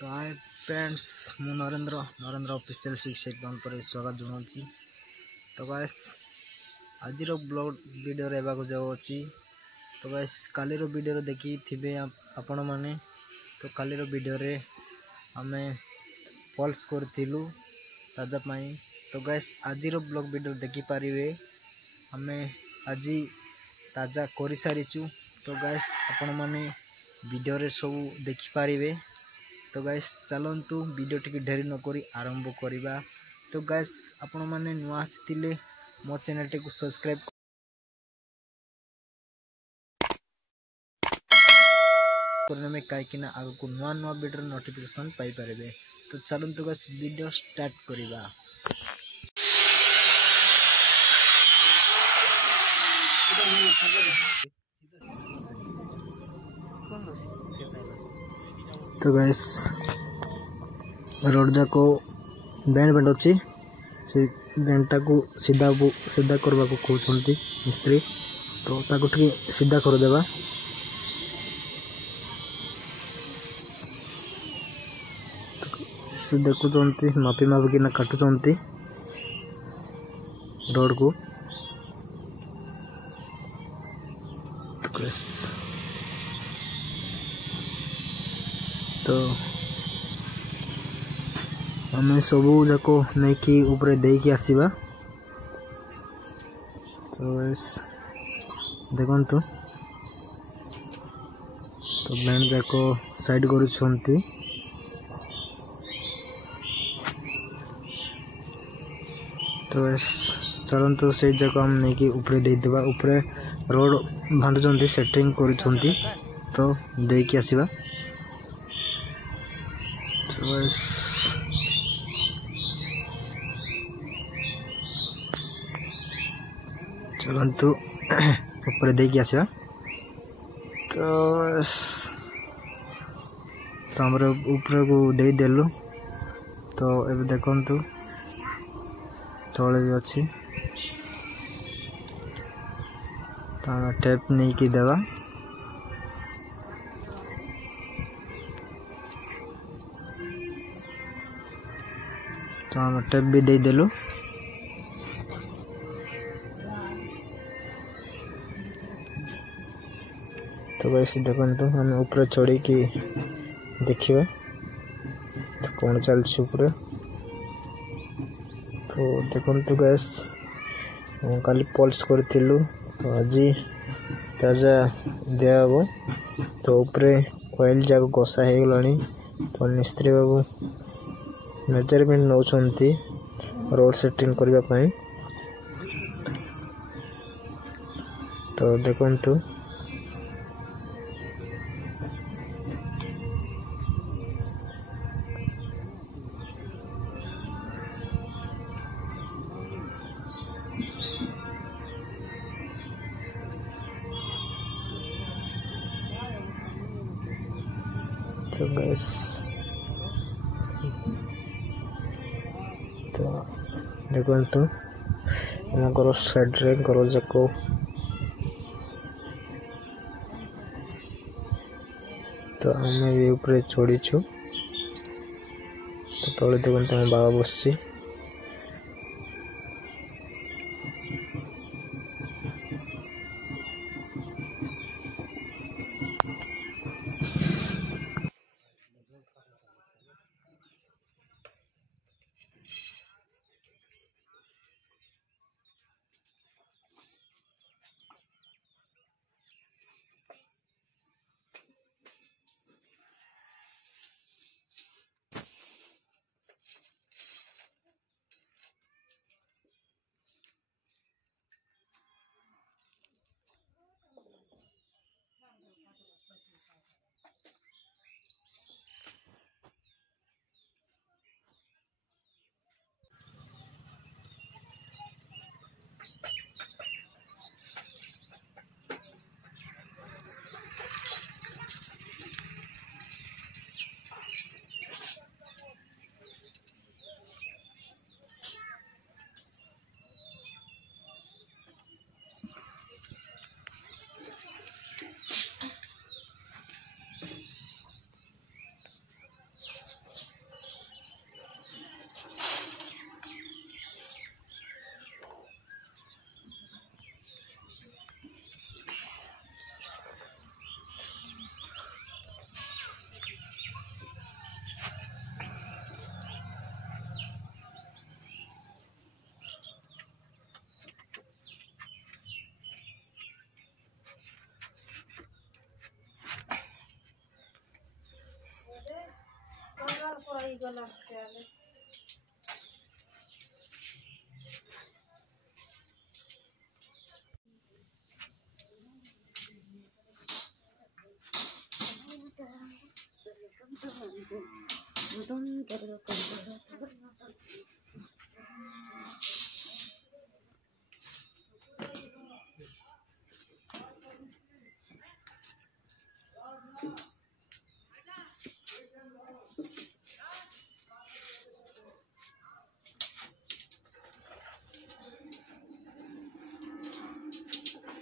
तो hi friends मु Narendra Narendra official 681 पर स्वागत जनाऊँगी। तो गाइस आज ब्लॉग वीडियो एवाक जाऊँगी। तो गाइस काली वीडियो देखी थे आपण मैंने। तो काली वीडियो रे आमे पल्स करूँ ताजा पाई। तो गाइस आज ब्लॉग वीडियो देखी पारे आमे आज ताजा कर सारीचु। तो गाइस आपण मैंने वीडियो रे सब देखी पारे। तो गाइस चलतु वीडियो टी ढेरी नक आरंभ करवा। तो गाइस आपण मैंने नुआ आसी मो चैनल टी को सब्सक्राइब करने कहीं आग को नुआ नुआ वीडियो नोटिफिकेशन पाई पारे। तो चलतु गाइस वीडियो स्टार्ट करवा। तो गाइस रोड जाको बैंड बैंड अच्छी से बैंडटा को सीधा सीधा करवा को कहते मिस्त्री। तो ताको ठीक सीधा कर देवा। से देखुंत मापी मापिकी ना काटुंट रोड को। तो आम सबू जाक नहीं कि ऊपर देकी आसवा। तो देखु तो बैंड जाक साइड करुँच। तो चलतु से जाक आम नहीं कि ऊपर देवा। ऊपर रोड बांधुंट सेटिंग करुँच। तो देकी आसवा। चलतु ऊपर देकी आसवा। तो आमर ऊपर को दे देलु। तो ये देखु तले भी अच्छी। तो टेप नहीं कि देवा। तो आम टेप भी दे देलु। तो वैसे देखते हम ऊपर चढ़ी कि देखिए तो कौन चलती ऊपर। तो देखते गैस काली पल्स करूँ। तो आज ताजा दिहब। तो ऊपर ऑयल जाक गसा हो गलानी। तो मिस्त्री बाबू मेजरमेंट नौकरी रोड सेटिंग करने। तो देखु तो गैस तो देखु घर साइड्रे घर जाक तो आम ये ऊपर चढ़ीचु। तो तले देखते आम बाबा बस।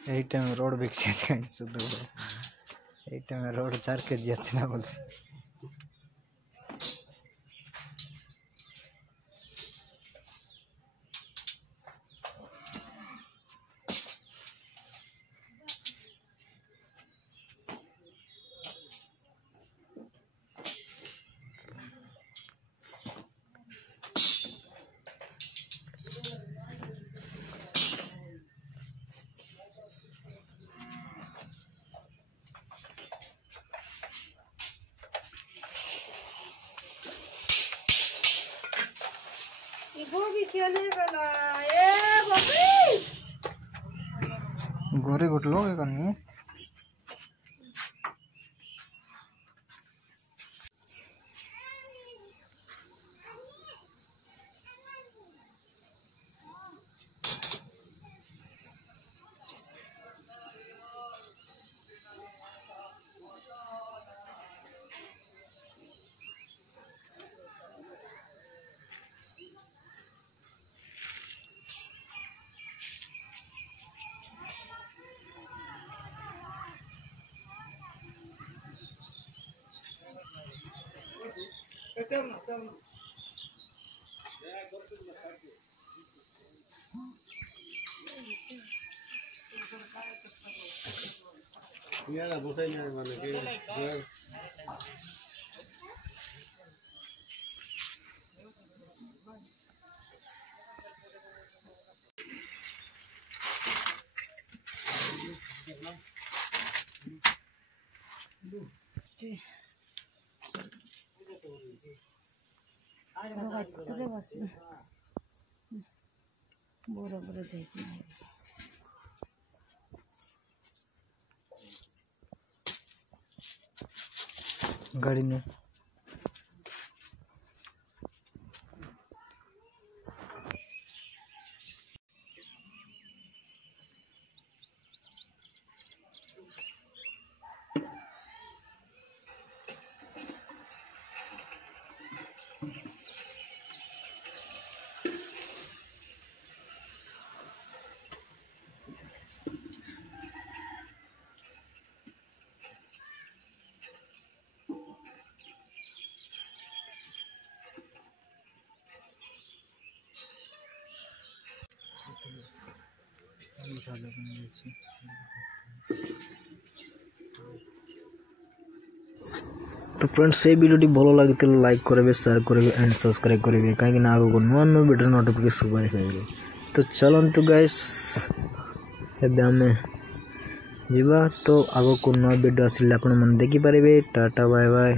यही टाइम रोड विकसित यही टाइम रोड 4 केजी अच्छी ना बोलते गोरे गुटलो करनी Là bố xây nhà mà cái गाड़ी ने तो फ्रेंड्स ये वीडियो भल लगी लाइक करेंगे शेयर करेंगे एंड सब्सक्राइब करेंगे कहीं आगे नुआ नुआ वीडियो नोटिफिकेशन पाइबे। तो चलतु गाइस एबे आमे जीवा तो आगो को नुआ वीडियो आसिले आपण मन देखि पारिबे। Tata bye bye.